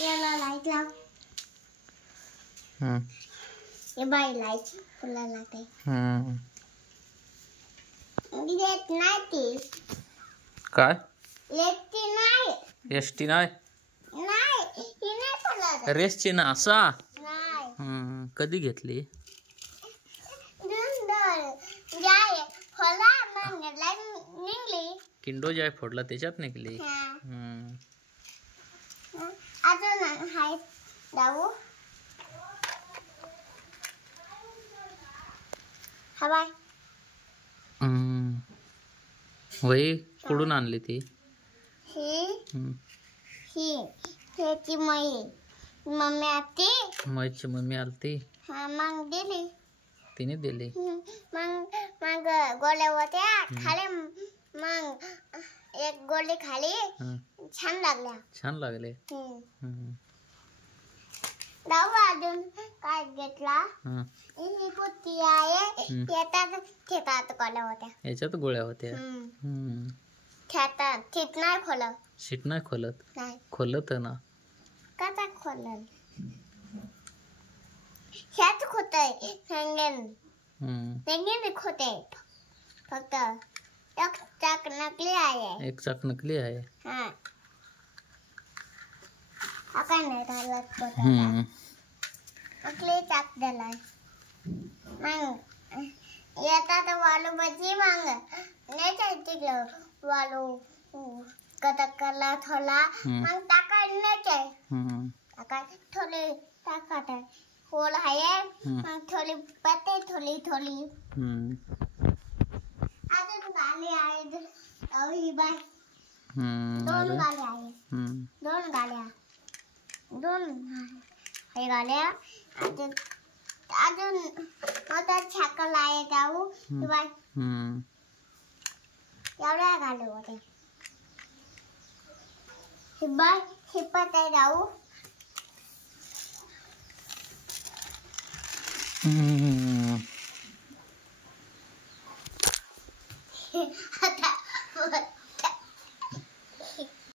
याला लाईट लाव. ये बाई लाईट तुला लागते. येत नाही ती. काय येत नाही. एसटी नाही. नाही ही नाही पडत. रेसची ना असा. नाही. कधी घेतली. जाय होला मग लाईट निघली. किंडो जाय फोडला त्याच्यात निघली. अजून हाय जाऊ. हवाय वही कुठून आणली ती. ह्याची मम्मी आती. माझी मम्मी आलती. मग दिली. तिने दिली. मग गोळ्या होत्या खाली. मग एक गोळी खाली. छान लागल्या. छान लागले. जाऊ अजून काय घेतला. ही पुती आहे. येतात खेतात गोळ्या होत्या. याच्यात गोळ्या होत्या. खेतात ठीक नाही खोलत. शीट नाही खोलत. नाही खोलत ना. कसा खोलल. ह्याच खोतय. पेंगेन खोते. फक्त एक चाक नकली आहे. एक चाक नकली आहे. हा काय नाही घालत. नकली चाक दिलाय. मग येतात वालू बजी. मग नाही तिकडं वालू कदकला थोला. मग टाका नाही टाका थोडी टाकत आहे. होल आहे. मग थोडी पत्ते थोडी. अजून गाली आहे. ही बाय दोन गाल्या आहे. दोन गाल्या. हे गाल्या. अजून आता छाकल आहे जाऊ. बाय एवढ्या गाले होते. ही बाय हिपत आहे जाऊ.